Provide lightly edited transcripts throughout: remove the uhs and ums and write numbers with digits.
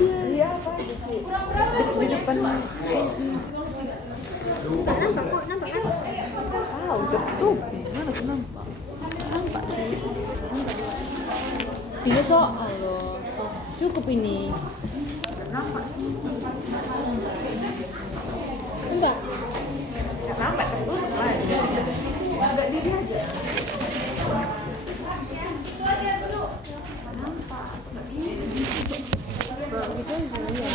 Iya apa? Depan. Nampak kan? Ah, udah tuh. Mana aku nampak? Nampak sih. Tiga soal loh. Cukup ini. Nampak sih. Enggak. Nampak terus. Enggak diri aja. Gitu ya.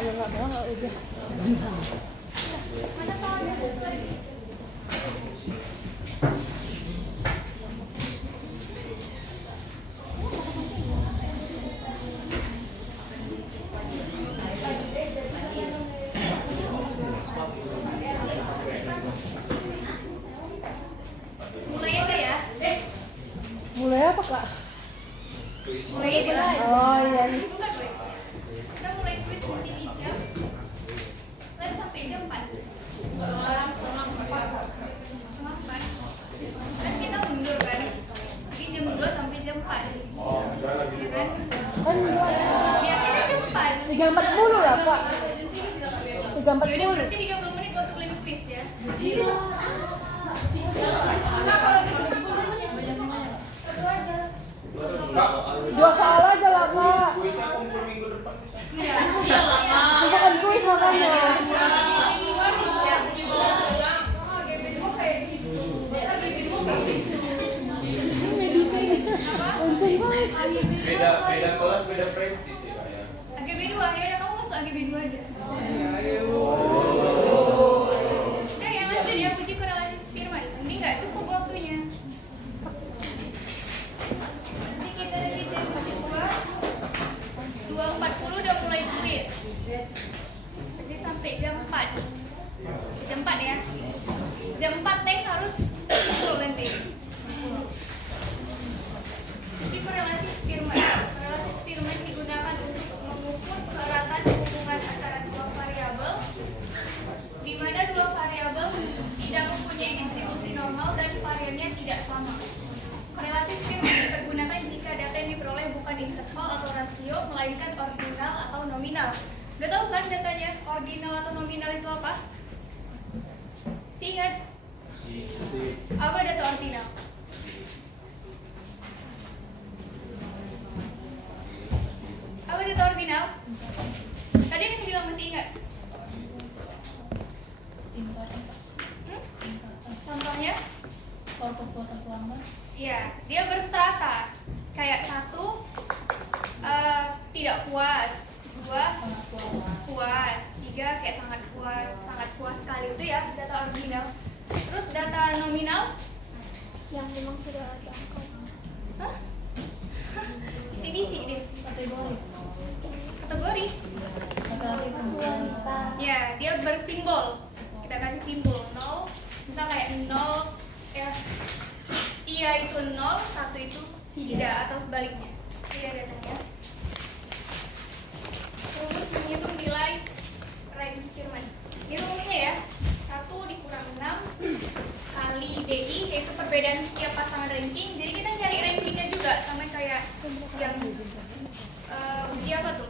Kalau nggak mau nggak udah. Mulai aja ya. Mulai apa kak? Mulai aja. Oh iya. Bukan gue. Kita mulai kuis nanti di jam. Kan sampai jam 4. Setengah 4. Kan kita mundur kan. Jadi jam 2 sampai jam 4. Ya kan? Kan Biasanya jam 4. 3.40 lah kak. Yaudah berarti 30 menit waktu kalian kuis ya. Nah, kalau gitu Dua soal aja lah kak. iya, iya lama. Kita kan kuis makanya. Untung banget. Beda kelas, beda prestis ya, Kak, ya. AGB 2, ya udah kamu masuk AGB 2 aja. Udah ya lanjut ya uji korelasi Spearman. Nanti nggak cukup waktunya. Nanti kita dari jam 2.40 udah mulai kuis. Jadi sampai jam 4. Jam 4 ya. Jam 4 tank harus full nanti. Uji korelasi Spearman. Korelasi Spearman digunakan untuk mengukur keeratan hubungan antara dua variabel, di mana dua variabel tidak mempunyai distribusi normal dan variannya tidak sama. Korelasi Spearman dipergunakan jika data yang diperoleh bukan interval atau rasio, melainkan ordinal atau nominal. Udah tahu kan datanya ordinal atau nominal itu apa? Ingat? Apa data ordinal? Apa data ordinal? Tadi ada yang bilang masih ingat? Contohnya? Skor kepuasan pelanggan. Iya, dia berstrata. Kayak 1 tidak puas, 2 puas, 3 kayak sangat puas sekali, itu ya data ordinal. Terus data nominal? Yang memang sudah ada angka. Hah? Bisi-bisi deh. Kategori. Kategori? Ya, dia bersimbol. Kita kasih simbol 0. Misal kayak 0 ya. Iya itu 0, 1 itu tidak atau sebaliknya. Iya datanya. Terus menghitung nilai rank Spearman. Ini rumusnya ya. 1 dikurang 6 kali DI, yaitu perbedaan setiap pasangan ranking. Jadi kita cari rankingnya juga sama kayak yang uji apa tuh?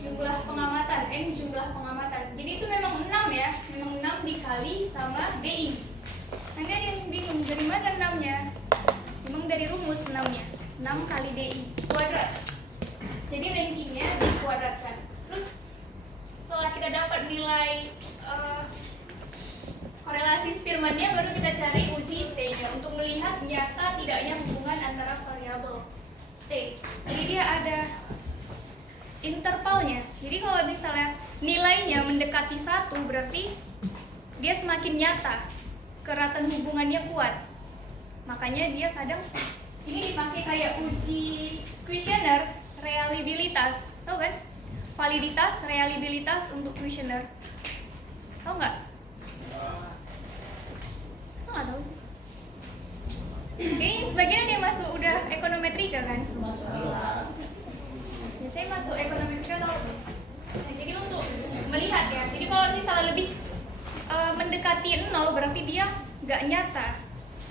Jumlah pengamatan, jumlah pengamatan. Jadi itu memang 6 ya, memang 6 dikali sama DI. Nanti ada yang bingung dari mana 6-nya? Memang dari rumus 6-nya. 6 kali DI kuadrat. Jadi rankingnya dikuadratkan. Terus setelah kita dapat nilai korelasi Spearman-nya, baru kita cari uji T-nya untuk melihat nyata tidaknya hubungan antara variabel T. Jadi dia ada intervalnya. Jadi kalau misalnya nilainya mendekati 1, berarti dia semakin nyata, keratan hubungannya kuat. Makanya dia kadang ini dipakai kayak uji kuesioner reliabilitas, tahu kan? Validitas, reliabilitas untuk kuesioner. Tahu nggak? Masa nggak tahu sih? Sebagian ada yang masuk udah ekonometrika kan? Masuk. Biasanya masuk ekonometrika mendekati 0 berarti dia nggak nyata.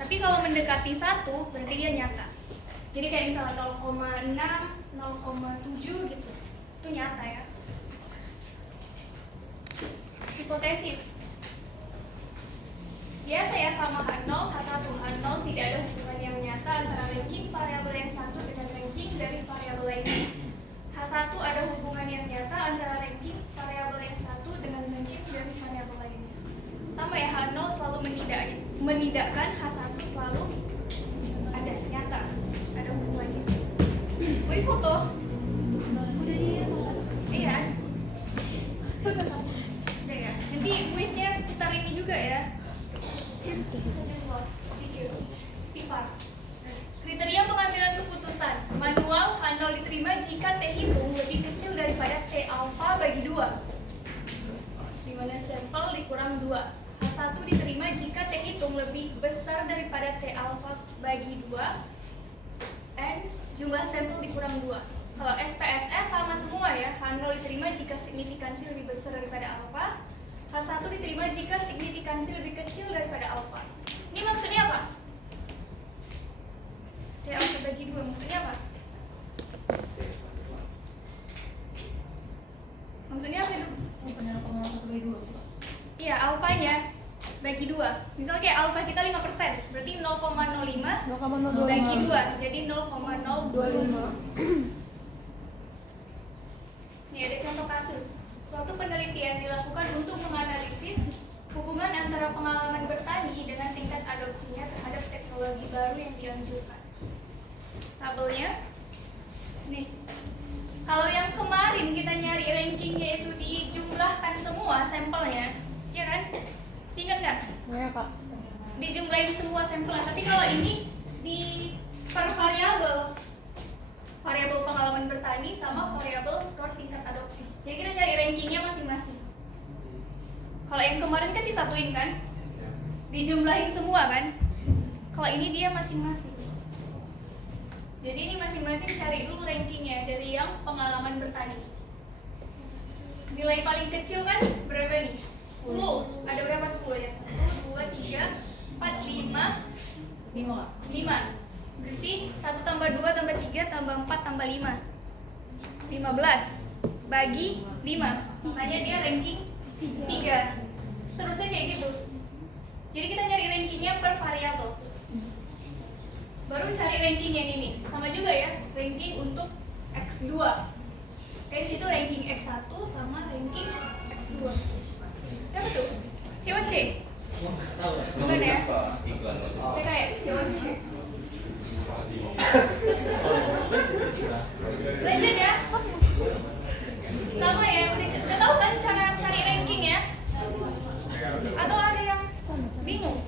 Tapi kalau mendekati 1 berarti dia nyata. Jadi kayak misalnya 0,6, 0,7 gitu. Itu nyata ya. Hipotesis. Biasa ya sama H0, H1. H0 tidak ada hubungan yang nyata antara ranking variabel yang satu dengan ranking dari variabel lainnya. H1 ada hubungan yang nyata antara ranking variabel yang satu dengan ranking dari variabel lainnya. Sama ya, H0 selalu menidakkan, H1 selalu ada nyata, ada hubungannya. Mau difoto? Udah di Iya. Udah ya. Nanti kuisnya seputar ini juga ya. Istighfar. Kriteria pengambilan keputusan. Manual H0 diterima jika T hitung lebih kecil daripada T alfa bagi 2. Di mana sampel dikurang 2. H1 diterima jika T hitung lebih besar daripada T alfa bagi 2 and jumlah sampel dikurang 2. Kalau SPSS sama semua ya. H0 diterima jika signifikansi lebih besar daripada alfa. H1 diterima jika signifikansi lebih kecil daripada alfa. Ini maksudnya apa? T alfa bagi 2 maksudnya apa? Maksudnya apa itu? Iya, alfanya bagi 2. Misalnya kayak alfa kita 5%, berarti 0,05 bagi 2, jadi 0,025. Ini ada contoh kasus. Suatu penelitian dilakukan untuk menganalisis hubungan antara pengalaman bertani dengan tingkat adopsinya terhadap teknologi baru yang dianjurkan. Tabelnya, nih. Kalau yang kemarin kita nyari rankingnya itu dijumlahkan semua sampelnya, ya kan? Ingat nggak? Ya, Kak. Dijumlahin semua sampelnya. Tapi kalau ini di per variabel, variabel pengalaman bertani sama variabel skor tingkat adopsi. Jadi kita nyari rankingnya masing-masing. Kalau yang kemarin kan disatuin kan, dijumlahin semua kan. Kalau ini dia masing-masing. Jadi ini masing-masing cari dulu rankingnya dari yang pengalaman bertani. Nilai paling kecil kan berapa nih? 10. Ada berapa 10 ya? 1, 2, 3, 4, 5 Berarti 1 tambah 2 tambah 3 tambah 4 tambah 5 15 bagi 5. Makanya dia ranking 3. Seterusnya kayak gitu. Jadi kita nyari rankingnya per variabel. Baru cari ranking yang ini. Sama juga ya, ranking untuk X2. Kayak di situ ranking X1 sama ranking X2. Apa tuh? COC. Bukan ya? Saya kayak COC. Lanjut ya. Sama ya, udah tahu kan cara cari ranking ya? Atau ada yang bingung?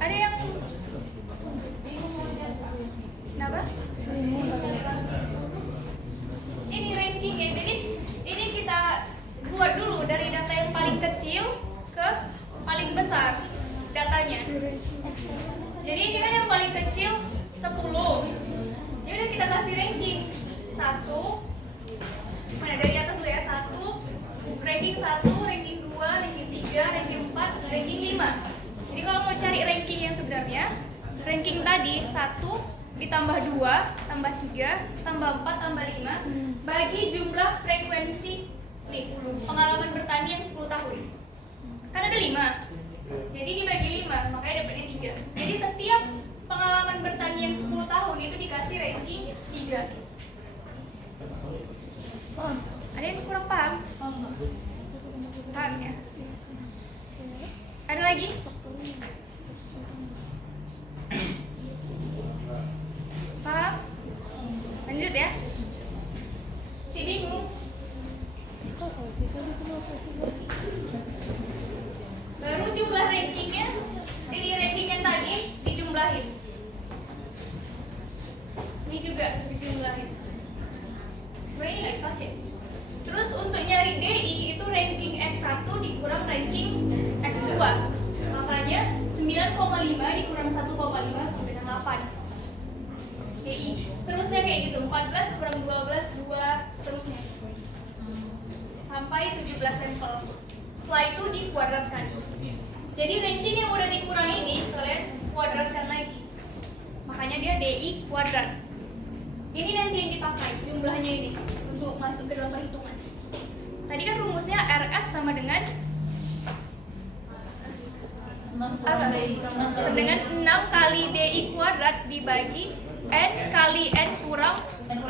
Ada yang kenapa? Ini rankingnya, jadi ini kita buat dulu dari data yang paling kecil ke paling besar datanya. Jadi ini kan yang paling kecil 10. Ya udah kita kasih ranking 1. Mana dari atas dulu ya, 1, ranking 1, ranking 2, ranking 3, ranking 4, ranking 5. Jadi kalau mau cari ranking yang sebenarnya, ranking tadi 1 ditambah 2, tambah 3, tambah 4, tambah 5 bagi jumlah frekuensi nih, pengalaman bertani yang 10 tahun. Kan ada 5. Jadi dibagi 5, makanya dapatnya 3. Jadi setiap pengalaman bertani yang 10 tahun itu dikasih ranking 3. Ada yang kurang paham? Paham ya? Ada lagi? Paham? Lanjut ya. Si bingung? Baru jumlah rankingnya. Jadi rankingnya tadi dijumlahin. Ini juga dijumlahin. Sebenarnya nggak dipakai. Terus untuk nyari DI itu ranking X1 dikurang ranking X2. Makanya 9,5 dikurang 1,5 sama dengan 8. DI. Seterusnya kayak gitu, 14 kurang 12, 2, seterusnya. Sampai 17 sampel. Setelah itu dikuadratkan. Jadi ranking yang udah dikurangi ini, kalian kuadratkan lagi. Makanya dia DI kuadrat. Ini nanti yang dipakai, jumlahnya ini, untuk masuk ke dalam perhitungan. Tadi kan rumusnya RS sama dengan apa? Dengan 6 kali DI kuadrat dibagi N kali N kurang N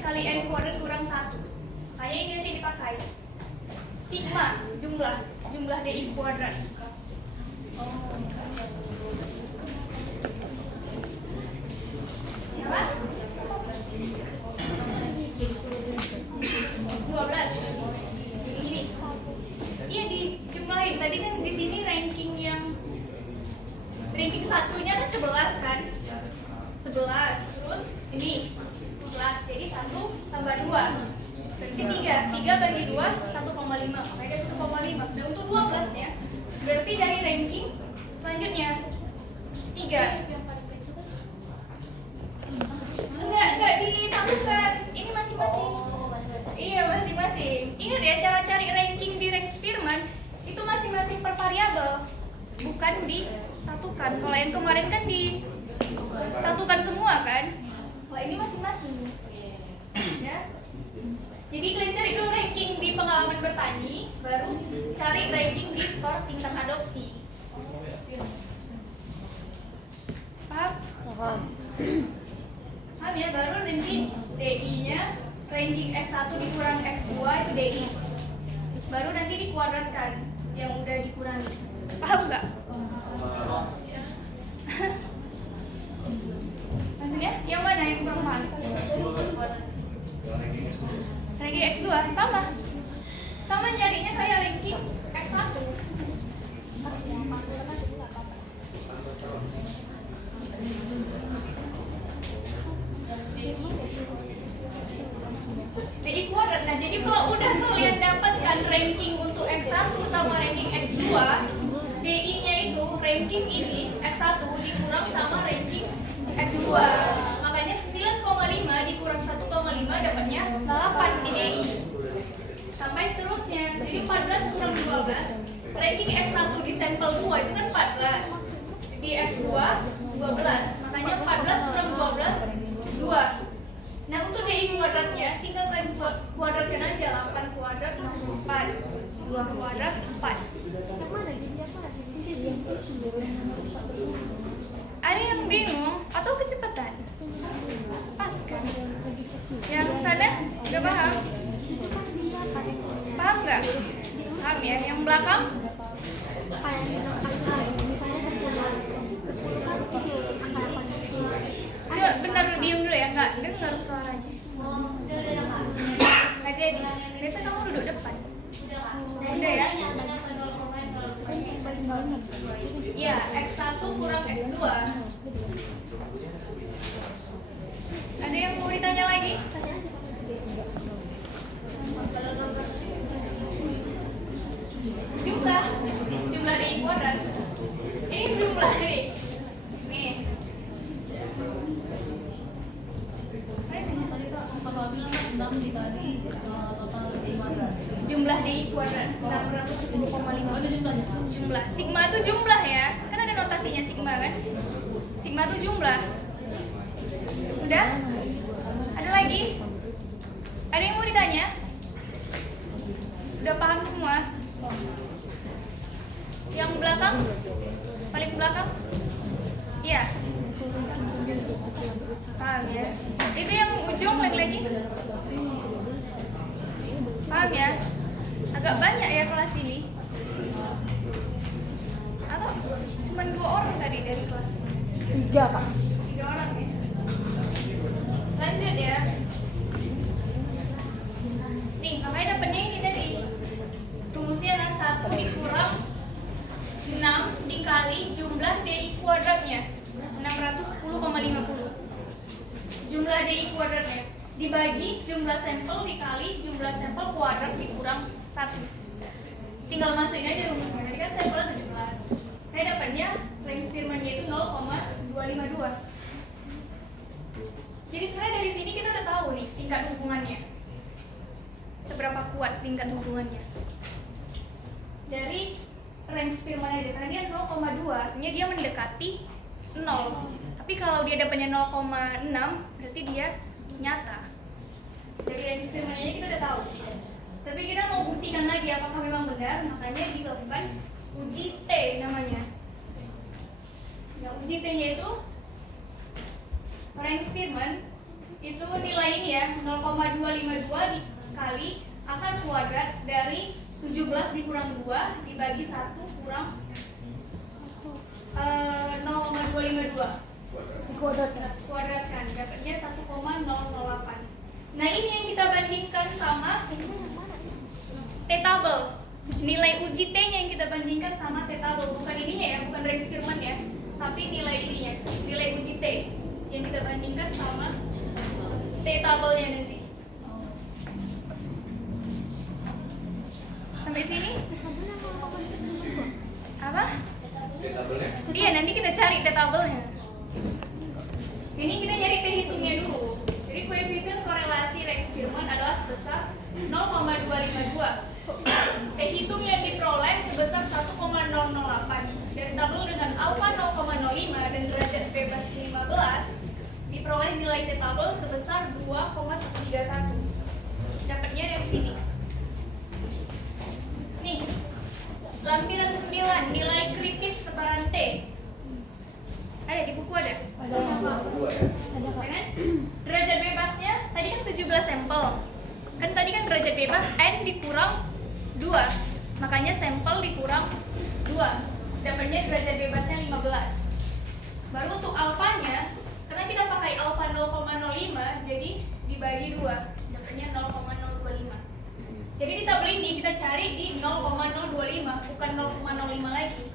kali N kuadrat kurang 1. Hanya ini nanti dipakai. Sigma, jumlah DI kuadrat. Apa? 12. Ini. Iya dijumlahin. Tadi kan di sini ranking satunya kan 11 kan? 11. Terus ini 11. Jadi 1 tambah 2. Berarti 3 bagi 2 1,5. Makanya 1,5. Udah untuk 12 ya. Berarti dari ranking selanjutnya 3. Enggak disatukan. Ini masing-masing. Iya, masing-masing. Ingat ya, cara cari ranking di Rex Spearman itu masing-masing per variabel, bukan disatukan. Kalau yang kemarin kan disatukan semua kan? Kalau ini masing-masing. Ya. Jadi kalian cari dulu ranking di pengalaman bertani, baru cari ranking di skor tingkat adopsi. Paham? Paham. Paham ya, baru ranking DI-nya, ranking X1 dikurang X2 itu DI. Baru nanti dikuadratkan yang udah dikurangi. Paham nggak? Maksudnya yang mana yang kurang paham? Ranking X2 sama nyarinya kayak ranking X1. DI kuadrat. Nah, jadi kalau udah kalian dapatkan ranking untuk X1 sama ranking X2, DI-nya itu ranking ini X1 dikurang sama ranking X2. Makanya 9,5 dikurang 1,5 dapatnya 8 di DI. Sampai seterusnya. Jadi 14 kurang 12, ranking X1 di sampel 2 itu kan 14. Di X2 12. Makanya 14 kurang 12 2. Nah, untuk DI kuadratnya tinggal kalian kuadratkan aja. 8 kuadrat 64, 2 kuadrat 4. Ada yang bingung atau kecepatan? Pas kan? Yang sana udah paham? Paham nggak? Paham ya? Yang belakang? Coba bentar diem dulu ya, nggak dengar suaranya. Nggak jadi. Biasa kamu duduk depan. Udah ya? Iya, X1 kurang X2. Ada yang mau ditanya lagi? Jumlah DI kuadrat. Ini jumlah nih. Nih. Jumlah DI kuadrat 610,5. Itu jumlahnya. Jumlah. Sigma itu jumlah ya. Kan ada notasinya sigma kan? Sigma itu jumlah. Udah? Ada lagi? Ada yang mau ditanya? Udah paham semua? Yang belakang? Paling belakang? Iya. Paham ya? Itu yang ujung lagi-lagi? Paham ya? Agak banyak ya kelas ini. Atau cuma 2 orang tadi dari kelas? 3, Kak. 3 orang ya? Lanjut ya. Nih, makanya dapetnya ini tadi. Rumusnya 61 dikurang 6 dikali jumlah DI kuadratnya 610,50. Jumlah DI kuadratnya dibagi jumlah sampel dikali jumlah sampel kuadrat dikurang 1. Tinggal masukin aja rumusnya. Tadi kan sampelnya 17. Saya dapatnya range Spearman-nya itu 0,25. 252. Jadi sebenarnya dari sini kita udah tahu nih tingkat hubungannya. Seberapa kuat tingkat hubungannya. Dari range Spearman aja, karena dia 0,2, artinya dia mendekati 0. Tapi kalau dia dapatnya 0,6, berarti dia nyata. Dari range Spearman aja kita udah tahu. Tapi kita mau buktikan lagi apakah memang benar, makanya dilakukan uji T namanya. Nah, uji T-nya itu range Spearman itu nilai ini ya 0,252 dikali akar kuadrat dari 17 dikurang 2 dibagi 1 kurang 0,252 kuadratkan dapatnya 1,008. Nah ini yang kita bandingkan sama T-table. Nilai uji T-nya yang kita bandingkan sama T-table, bukan ininya ya, bukan range Spearman ya, tapi nilai ininya, nilai uji T yang kita bandingkan sama T-table-nya nanti. Sampai sini? Apa? Tabelnya. Iya, nanti kita cari T-table-nya. Ini kita nyari T hitungnya dulu. Jadi koefisien korelasi range Spearman adalah sebesar 0,252. T hitung yang diperoleh sebesar 1,008. Dari tabel dengan alfa 0,05 dan derajat bebas 15 diperoleh nilai T tabel sebesar 2,131. Dapatnya dari sini. Nih, lampiran 9 nilai kritis sebaran T. Ada di buku ada? Dua ya. Kan? Derajat bebasnya tadi kan 17 sampel. Kan tadi kan derajat bebas N dikurang 2. Makanya sampel dikurang 2. Dapatnya derajat bebasnya 15. Baru untuk alfanya, karena kita pakai alfa 0,05 jadi dibagi 2. Dapatnya 0,025. Jadi di tabel ini kita cari di 0,025 bukan 0,05 lagi.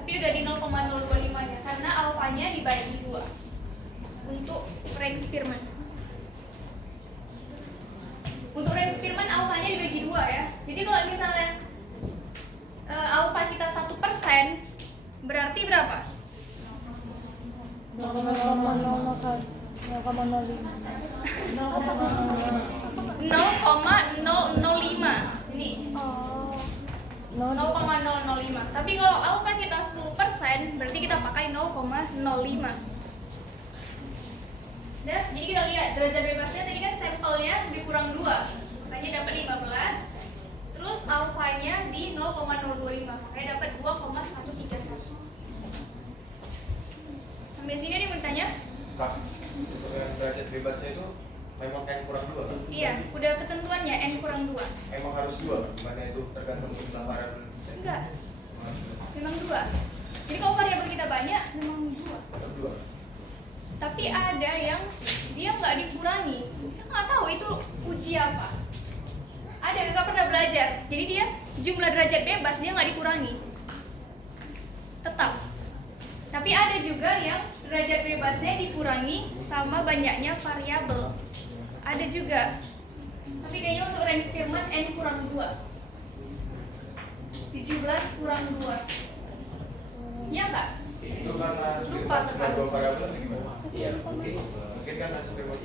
Tapi udah di 0,025 nya karena alfanya dibagi 2 untuk range Spearman. Untuk range Spearman alfanya dibagi 2 ya. Jadi kalau misalnya alfa kita 1% berarti berapa? 0,005. Ini 0,005. Tapi kalau alfa kita 10% berarti kita pakai 0,05. Nah, jadi kita lihat derajat bebasnya tadi kan sampelnya dikurang 2. Makanya dapat 15. Terus alfanya di 0,025. Makanya dapat 2,131. Sampai sini nih bertanya? Kak, untuk yang derajat bebasnya itu memang N kurang 2 kan? Iya, udah ketentuannya N kurang 2. Emang harus 2 kan? Gimana itu tergantung jumlah variabel? Enggak, memang 2. Jadi kalau variabel kita banyak, memang 2. Tetap 2. Tapi ada yang dia nggak dikurangi. Kita nggak tahu itu uji apa. Ada yang nggak pernah belajar. Jadi dia jumlah derajat bebas dia nggak dikurangi. Tetap. Tapi ada juga yang derajat bebasnya dikurangi sama banyaknya variabel. Ada juga. Tapi kayaknya untuk range Spearman N kurang 2. 17 kurang 2. Iya nggak? Itu karena Lupa, sudah 2 variabel atau gimana? Iya, mungkin karena Spearman.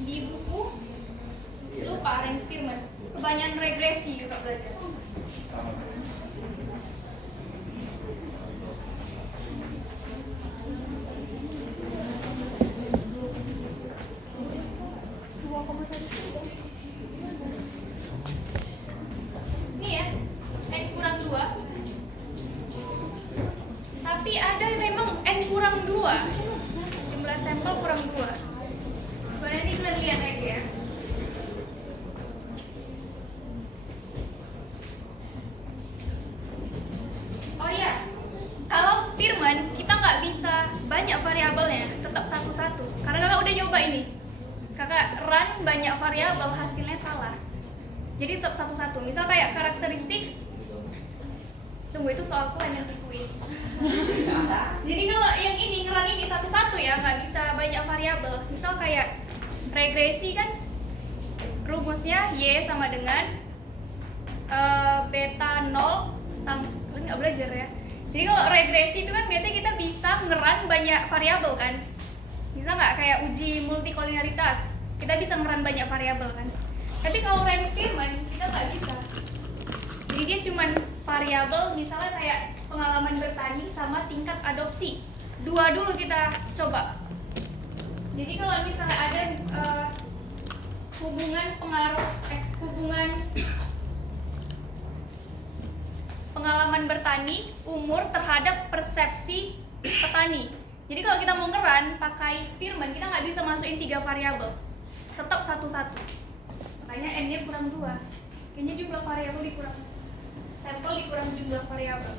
Di buku lupa range Spearman. Kebanyakan regresi juga belajar. Sama. Ini ya, N kurang 2. Tapi ada memang N kurang 2. Jumlah sampel kurang 2. Coba nanti kalian lihat lagi ya. Oh iya, kalau Spearman kita nggak bisa banyak variabelnya, tetap satu-satu. Karena kakak udah nyoba ini. Kakak run banyak variabel, hasilnya salah. Jadi tetap satu-satu. Misal kayak karakteristik. Tunggu, itu soal yang di kuis. Jadi kalau yang ini ngerun ini satu-satu ya, nggak bisa banyak variabel. Misal kayak regresi kan, rumusnya Y sama dengan beta 0 nggak belajar ya. Jadi kalau regresi itu kan biasanya kita bisa ngeran banyak variabel kan. Bisa nggak kayak uji multikolinialitas, kita bisa ngeran banyak variabel kan. Tapi kalau range Spearman kita nggak bisa. Jadi dia cuman variabel, misalnya kayak pengalaman bertani sama tingkat adopsi. Dua dulu kita coba. Jadi kalau misalnya ada hubungan pengalaman bertani, umur terhadap persepsi petani. Jadi kalau kita mau ngeran pakai Spearman, kita nggak bisa masukin 3 variabel, tetap satu-satu. Makanya n-nya kurang 2. Kayaknya jumlah variabel dikurang, sampel dikurang jumlah variabel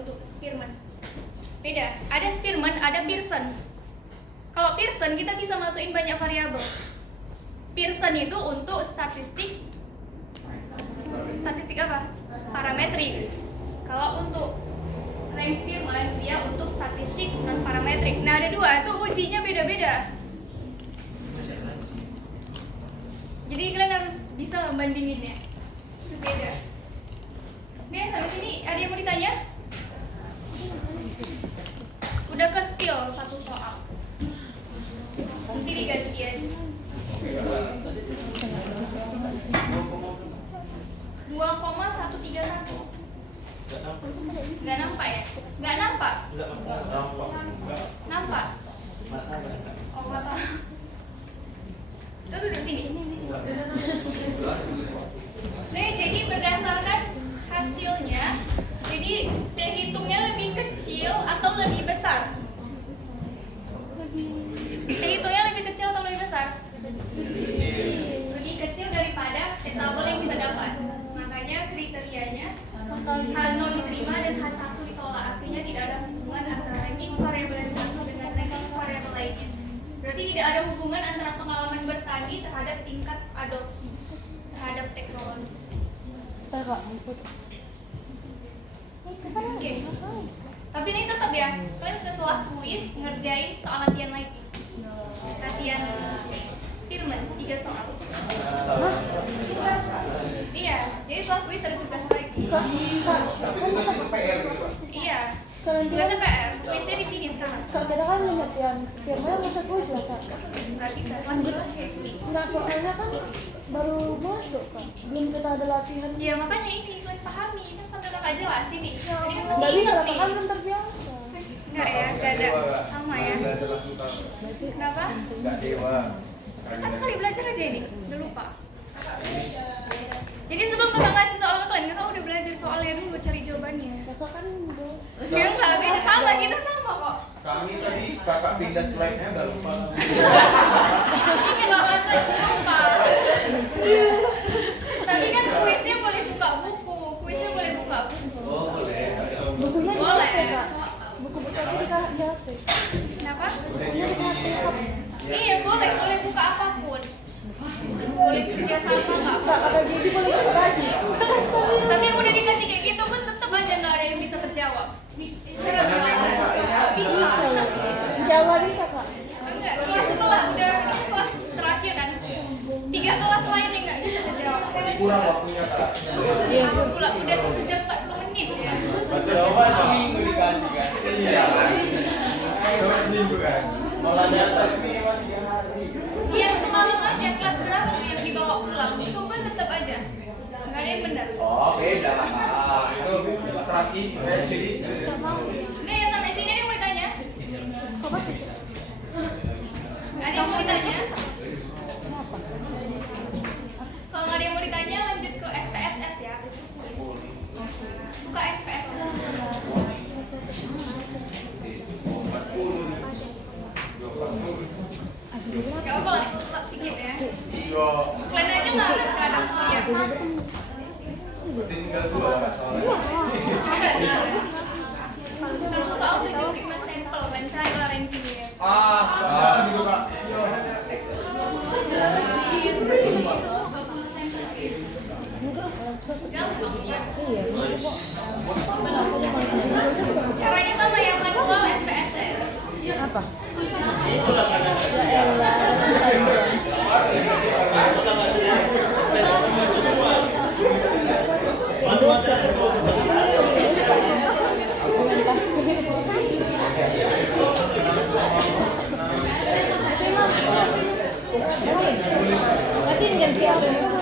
untuk Spearman. Beda. Ada Spearman, ada Pearson. Kalau Pearson kita bisa masukin banyak variabel. Pearson itu untuk statistik apa? Parametrik. Kalau untuk range Spearman dia untuk statistik non parametrik. Nah, ada 2, itu ujinya beda-beda. Jadi kalian harus bisa membandinginnya. Itu beda. Oke, sampai sini ada yang mau ditanya? Udah ke spill 1 soal. Nanti diganti aja. 2,131. Nggak nampak ya? Nggak nampak? Nampak? Oh, mata. Kita duduk sini. Nah, jadi berdasarkan hasilnya, jadi dihitungnya lebih kecil atau lebih besar? Dihitungnya lebih kecil atau lebih besar? Lebih kecil daripada tabel yang kita dapat. Makanya kriterianya H0 diterima dan H1 ditolak. Artinya tidak ada hubungan antara ranking variabel yang satu dengan ranking variabel lainnya. Berarti tidak ada hubungan antara pengalaman bertani terhadap tingkat adopsi terhadap teknologi. Oke. Tapi ini tetap ya, kalian setelah kuis ngerjain soal latihan lagi. Latihan Spearman 3 soal. Iya, jadi soal kuis ada tugas lagi. Tapi tugasnya PR gitu. Iya. Tugasnya PR. Kuisnya di sini sekarang. Kak, kita kan latihan Spearman masa kuis lah kak? Nggak bisa, masih Nggak, soalnya kan baru masuk kak, belum kita ada latihan. ya makanya ini kalian pahami kan sampai kakak jelasin nih. Jadi kan masih Tapi inget kakak nih. kan belum terbiasa. Enggak ya, nggak ada sama ya. Belajar langsung tahu. Kenapa? Nggak dewa. Kakak sekali belajar aja ini, udah lupa. Jadi sebelum kakak ngasih soal ke kalian, kakak udah belajar soalnya dulu, cari jawabannya. Kakak kan belum. Ya enggak, beda sama, kita sama kok. Kami tadi kakak pindah slide-nya nggak lupa. Ini lah masa lupa. Tapi kan kuisnya boleh buka buku, kuisnya boleh buka buku. Oh, boleh. Bukunya di Boleh. HP kak. Buku-buku itu di HP. Kenapa? Boleh diem di. Iya boleh buka apapun. Boleh kerja sama nggak? Kak, kata Dedi boleh buka baju. Tapi yang udah dikasih kayak gitu pun tetap aja nggak ada yang bisa terjawab. Nggak bisa. Jawa bisa kak. Enggak, kelas sebelah udah ini kelas terakhir kan. 3 kelas lain yang nggak bisa terjawab. Kurang waktunya kak. Aku pula udah 1 jam 40 menit ya. Jawaban seminggu dikasih kan. Iya kan. Coba seminggu kan. Malah nyata ini cuma 3 hari. Yang semalam aja kelas berapa tuh yang dibawa pulang itu pun tetap aja nggak ada yang benar. Oh, beda lah. Itu trust issue, issue. Udah ya sampai sini ada yang mau ditanya? Ada yang mau ditanya? Kalau nggak ada yang mau ditanya lanjut ke SPSS ya, habis itu kuis. Buka SPSS. Gak apa-apa lah, telat sedikit ya. Iya. Kalian aja nggak ada kuliah. Berarti tinggal 2 lah soalnya. 1 soal 75 sampel, pencailah rankingnya. Salah gitu kak. Gampang ya. Iya. Caranya sama yang manual SPSS. Apa? Iya.